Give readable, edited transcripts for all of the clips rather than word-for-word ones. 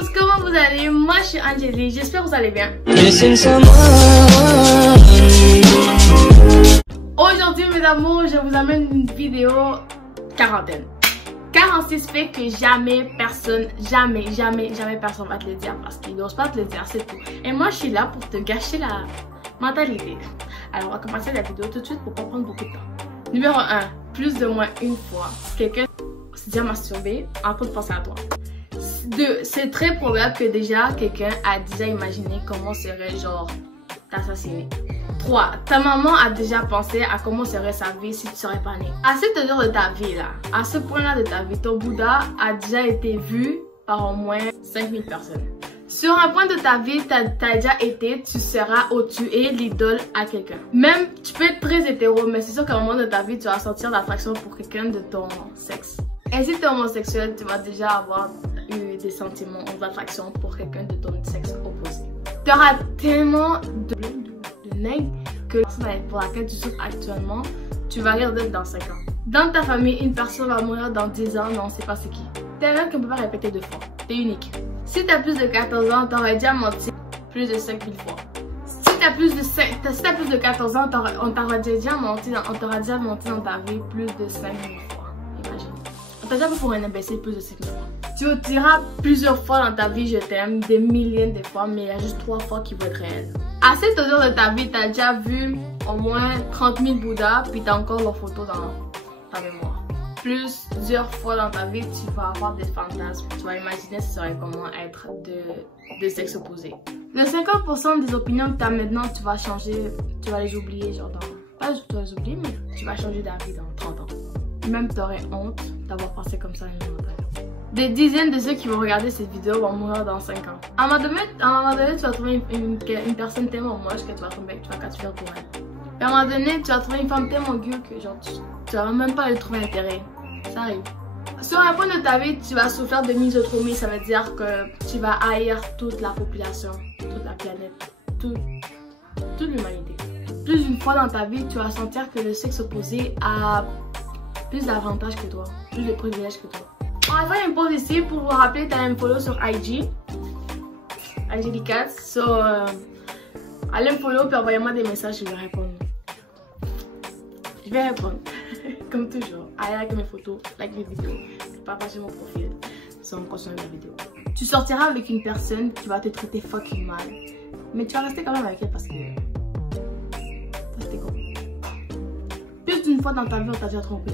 tous, comment vous allez? Moi je suis Angélie, j'espère que vous allez bien. Aujourd'hui mes amours, je vous amène une vidéo quarantaine. 46 faits que jamais personne va te le dire parce qu'ils n'osent pas te le dire, c'est tout. Et moi je suis là pour te gâcher la mentalité. Alors on va commencer la vidéo tout de suite pour pas prendre beaucoup de temps. Numéro 1, plus de moins une fois, quelqu'un s'est déjà masturbé en train de penser à toi. 2, c'est très probable que déjà quelqu'un a déjà imaginé comment serait genre t'assassiner. 3, ta maman a déjà pensé à comment serait sa vie si tu serais pas né. À cette heure de ta vie là, à ce point là de ta vie, ton Bouddha a déjà été vu par au moins 5000 personnes. Sur un point de ta vie, t'as déjà été, tu seras ou tu es l'idole à quelqu'un. Même, tu peux être très hétéro, mais c'est sûr qu'à un moment de ta vie, tu vas sentir l'attraction pour quelqu'un de ton sexe. Et si tu es homosexuel, tu vas déjà avoir eu des sentiments d'attraction pour quelqu'un de ton sexe opposé. Tu auras tellement de nègres que la personne pour laquelle tu souffres actuellement, tu vas rire d'être dans 5 ans. Dans ta famille, une personne va mourir dans 10 ans, mais on ne sait pas c'est qui. T'es un qu'on ne peut pas répéter 2 fois. T'es unique. Si tu as plus de 14 ans, tu aurais déjà menti plus de 5000 fois. Si tu as plus de 14 ans, on t'aura déjà menti dans ta vie plus de 5000 fois. Imagine. On t'a déjà fait pour un imbécile plus de 5000 fois. Tu diras plusieurs fois dans ta vie je t'aime, des milliers de fois, mais il y a juste 3 fois qui vont être réelles. À cette heure de ta vie, tu as déjà vu au moins 30 000 Bouddhas, puis tu as encore leurs photos dans ta mémoire. Plusieurs fois dans ta vie, tu vas avoir des fantasmes. Tu vas imaginer ce serait comment être de sexe opposé. Le 50% des opinions que tu as maintenant, tu vas changer, tu vas les oublier, genre pas tu vas les oublier, mais tu vas changer d'avis dans 30 ans. Même tu aurais honte d'avoir pensé comme ça une fois. Des dizaines de ceux qui vont regarder cette vidéo vont mourir dans 5 ans. À un moment donné, tu vas trouver une personne tellement moche que tu vas capturer pour elle. Et à un moment donné, tu vas trouver une femme tellement gueule que genre tu vas même pas lui trouver intérêt. Ça arrive. Sur un point de ta vie, tu vas souffrir de misotromie. Ça veut dire que tu vas haïr toute la population, toute la planète, toute l'humanité. Plus d'une fois dans ta vie, tu vas sentir que le sexe opposé a plus d'avantages que toi, plus de privilèges que toi. On va faire une pause ici pour vous rappeler que tu as un follow sur IG. Angélicat. Allez me follow puis envoyez-moi des messages, je vais répondre. Je vais répondre. Comme toujours. Allez like mes photos, like mes vidéos, partagez mon profil. Ça me concerne la vidéo. Tu sortiras avec une personne qui va te traiter fucking mal. Mais tu vas rester quand même avec elle parce que c'était con. Plus d'une fois dans ta vie, on t'a déjà trompé.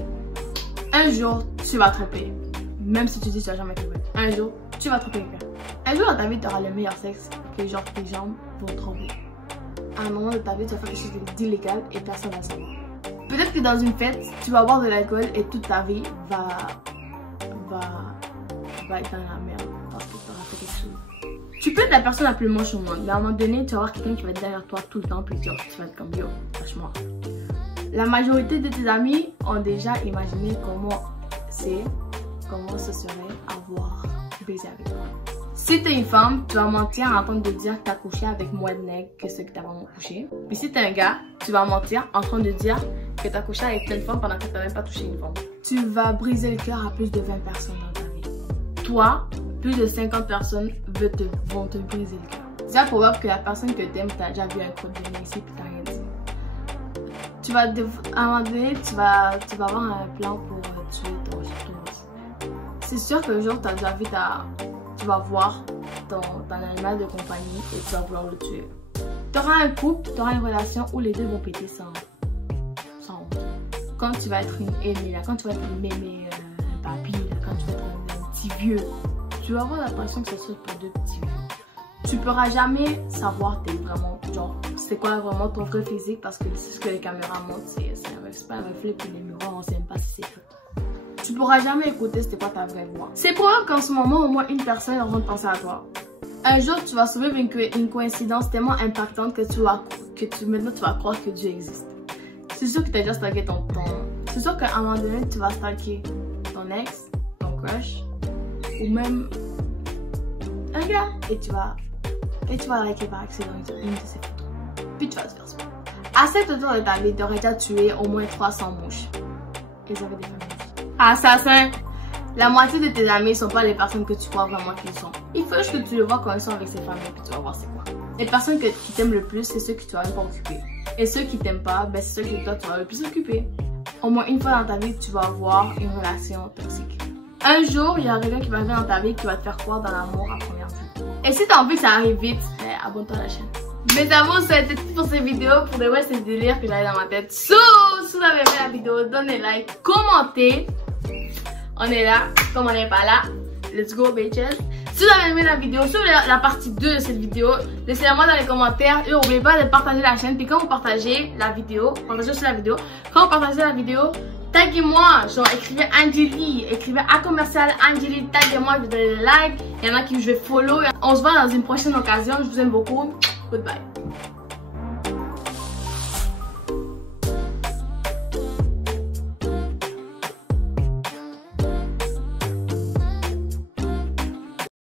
Un jour, tu vas tromper. Même si tu dis que tu vas jamais tromper. Un jour, tu vas tromper quelqu'un. Un jour dans ta vie, tu auras le meilleur sexe que genre tes jambes vont tromper. À un moment de ta vie, tu vas faire quelque chose d'illégal et personne ne va savoir. Peut-être que dans une fête, tu vas boire de l'alcool et toute ta vie va être dans la merde parce que tu auras fait quelque chose. Tu peux être la personne la plus moche au monde, mais à un moment donné, tu vas avoir quelqu'un qui va être derrière toi tout le temps, puis tu vas être comme yo, lâche-moi. La majorité de tes amis ont déjà imaginé comment ce serait avoir baisé avec toi. Si t'es une femme, tu vas mentir en train de dire que t'as couché avec moins de nègres que ceux que t'as vraiment couché. Puis si t'es un gars, tu vas mentir en train de dire que t'as couché avec plein de femmes pendant que t'as même pas touché une femme. Tu vas briser le cœur à plus de 20 personnes dans ta vie. Toi, plus de 50 personnes vont te briser le cœur. C'est probable que la personne que t'aimes, t'as déjà vu un crotte de nez ici puis t'as rien dit. À un moment donné, tu vas avoir un plan pour tuer ton boss. C'est sûr que le jour t'as déjà vu tu vas voir ton animal de compagnie et tu vas vouloir le tuer. Tu auras un couple, tu auras une relation où les deux vont péter sans honte. Quand tu vas être une aînée, quand tu vas être une mémé, un papy, quand tu vas être un petit vieux, tu vas avoir l'impression que ce soit pour 2 petits vieux. Tu pourras jamais savoir c'est quoi vraiment ton vrai physique parce que c'est ce que les caméras montrent, c'est pas un reflet pour les miroirs, on sait même pas si c'est vrai. Tu pourras jamais écouter c'était quoi ta vraie voix. C'est probable qu'en ce moment, au moins une personne est en train de penser à toi. Un jour, tu vas survivre une coïncidence tellement impactante que maintenant tu vas croire que Dieu existe. C'est sûr que tu as déjà stalké C'est sûr qu'à un moment donné, tu vas stalker ton ex, ton crush, ou même un gars. Et tu vas liker par accident une de ses photos. Puis tu vas te faire ça. À cette hauteur de ta vie, tu aurais déjà tué au moins 300 mouches. Ils avaient des familles. Assassin! La moitié de tes amis sont pas les personnes que tu crois vraiment qu'ils sont. Il faut juste que tu le vois quand ils sont avec ses familles, puis tu vas voir c'est quoi. Les personnes qui t'aiment le plus, c'est ceux que tu vas même pas occuper. Et ceux qui t'aiment pas, ben c'est ceux que toi tu vas le plus occuper. Au moins une fois dans ta vie, tu vas avoir une relation toxique. Un jour, il y a quelqu'un qui va venir dans ta vie qui va te faire croire dans l'amour à première vue. Et si t'as envie que ça arrive vite, abonne-toi à la chaîne. Mes amours, ça a été tout pour cette vidéo. Pour de vrai, c'est le délire que j'avais dans ma tête. Si vous avez aimé la vidéo, donnez like, commentez. On est là, comme on n'est pas là. Let's go, bitches. Si vous avez aimé la vidéo, si vous voulez la partie 2 de cette vidéo, laissez-la moi dans les commentaires. Et n'oubliez pas de partager la chaîne. Puis quand vous partagez la vidéo, partagez aussi la vidéo. Quand vous partagez la vidéo, taguez-moi. Genre, écrivez Angeli. Écrivez @Angeli. Taguez-moi, je vais donner des likes. Il y en a qui je vais follow. On se voit dans une prochaine occasion. Je vous aime beaucoup. Goodbye.